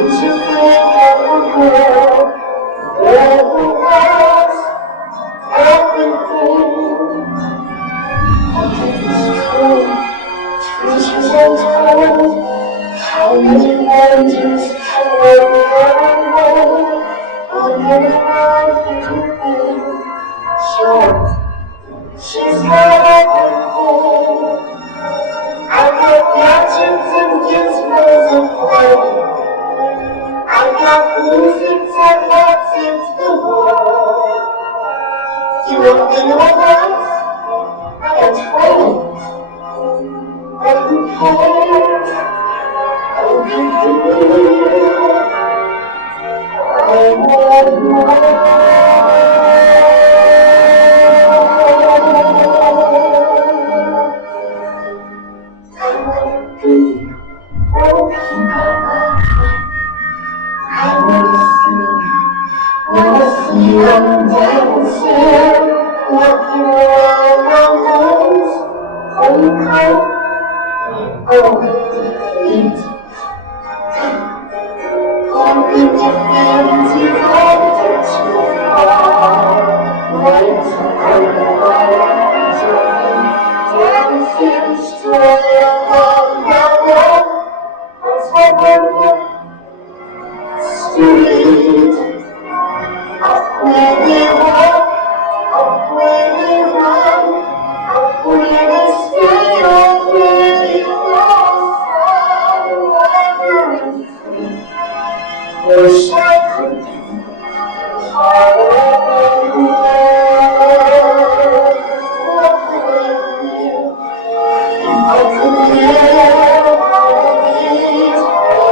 you think of a girl who has everything? But it's true, treasures untold. How many wonders can one never know? But in around everything, sure, she's got everything. I got gadgets and gizmos and play. I got music that lights into the world. You want me to dance? That's funny. But who cares? Oh, you I want more. Wanna see them dancing, walking around mountains, on cold, feet. Hoping your fancy after too far. Wait for dancing straight along the road. That's what we're street. Up where we walk, up where we run, up where we stay, up where we lost. I'm free. Wish I could be part of the world. What would I feel if I could live all these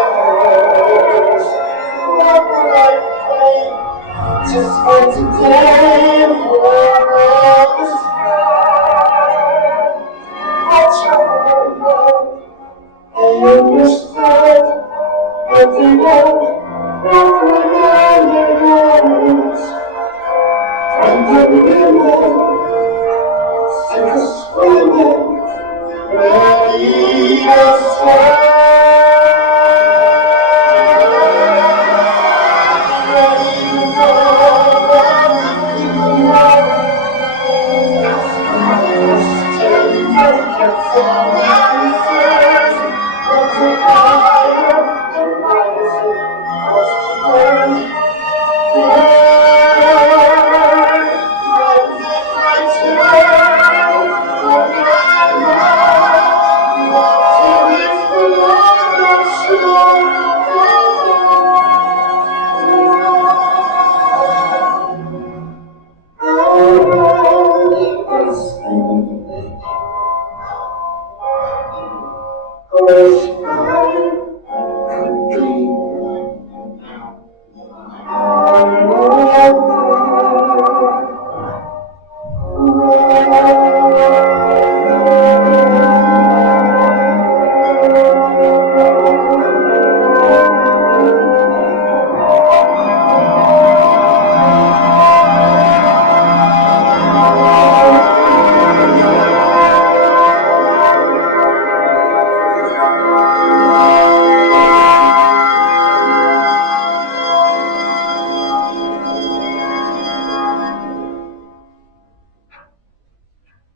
hours? What would I pay just for today, for the sky? I tried to love, they understood, but they won't. What would I lose? And the